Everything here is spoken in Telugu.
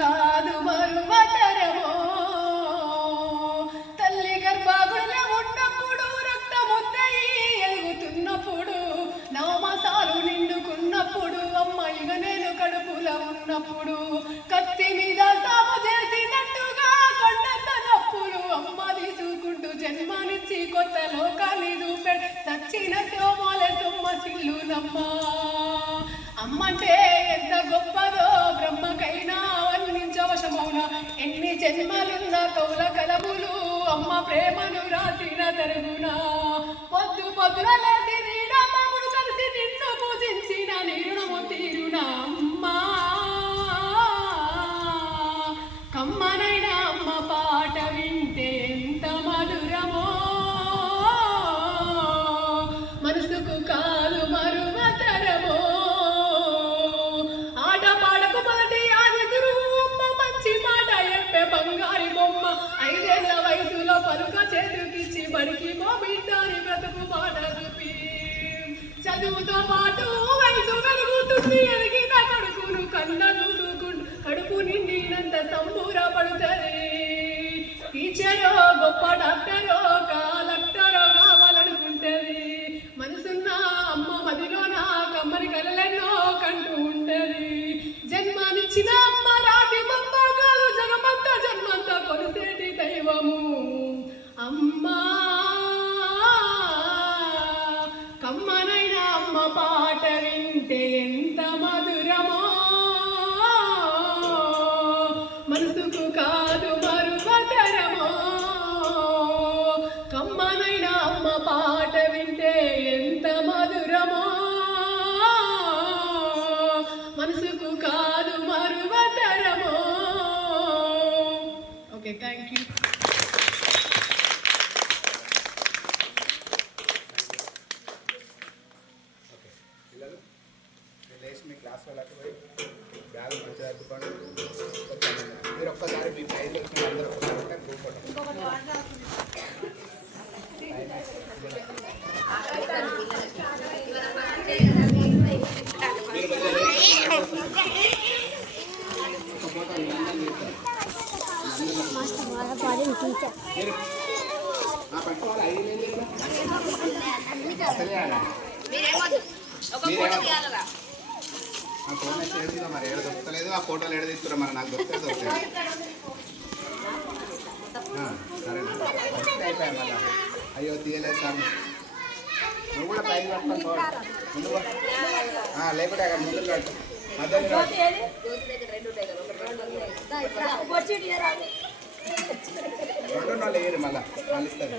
కాదు మరువతరమో తల్లి గర్భగుడిలో ఉన్నప్పుడు రక్తముద్దయి ఎదుగుతున్నప్పుడు నవమాసాలు నిండుకున్నప్పుడు అమ్మ ఇక నేను కడుపులో ఉన్నప్పుడు కత్తి మీద సాము చేసినట్టుగా కొండంత నొప్పులు అమ్మ తీసుకుంటూ జన్మనిచ్చి కొత్త లోకాన్ని చూపెడు సచ్చిన సోమాల సొమ్మ సిల్లునమ్మా అమ్మంటే ఎంత గొప్పదో బ్రహ్మకైనా వర్ణించవశమౌన ఎన్ని జన్మలున్న కౌల కలములు అమ్మ ప్రేమను రాసిన తరుగునా పొద్దు పొద్దున లేసి నీడమ్మమును కలిసి నిన్ను పూజించిన నీరుణము తీరునా అమ్మా కమ్మనైనా అమ్మ పాట వింటే ఎంత మధురమో మనసుకు కాదు మరువతరమో బంగారి బొమ్మ 5 ఏళ్ల వయసులో పలుక చేతుకిచ్చి బడికి బిడ్డాని బ్రతుకు పాట చూపి చదువుతో పాటు వయసు కలుగుతుంది ఎదిగిన కడుపును కన్న చూసుకుంటూ కడుపు నిండినంత సంబూరపడుతుంది టీచరో గొప్ప డాక్టరో కలెక్టరో కావాలనుకుంటుంది మనసున్న అమ్మ మదిలోన కమ్మని కలలెన్నో కంటూ ఉంటది జన్మనిచ్చిన అమ్మ రాతి బొమ్మ కాదు జగమంత జన్మంత కొలిసేటి దైవము అమ్మా కమ్మనైన అమ్మ పాట వింటే ఎంత మధురమో మనసుకు కాదు మరువతరమో కమ్మనైన అమ్మ పాట వింటే ఎంత మధురమో మనసుకు కాదు మరువతరమో. Okay, thank you. పిల్లలు లేచి మీ క్లాస్ వాళ్ళకి పోయి బ్యాగ్ మంచిగా అడ్డుకోండి. మీరు ఒక్కసారి మీ ప్రైజ్ వచ్చిన అందరూ ఒక్కసారి ఫోన్ అయితే ఏడుదా మరి ఏడు దొరకలేదు ఆ ఫోటోలు ఏడు తీసుకురా మరి నాకు దొరికితే దొరుకుతాయి సరేనా అయిపోయాయి మళ్ళీ అయ్యో తీయలేదు సార్ నువ్వు కూడా పైకి పట్టుకొని పోవాలి ముందు లేకపోతే అక్కడ ముందు కట్టు మధ్యలో రెండు వేయరు మళ్ళీ మళ్ళీ ఇస్తారు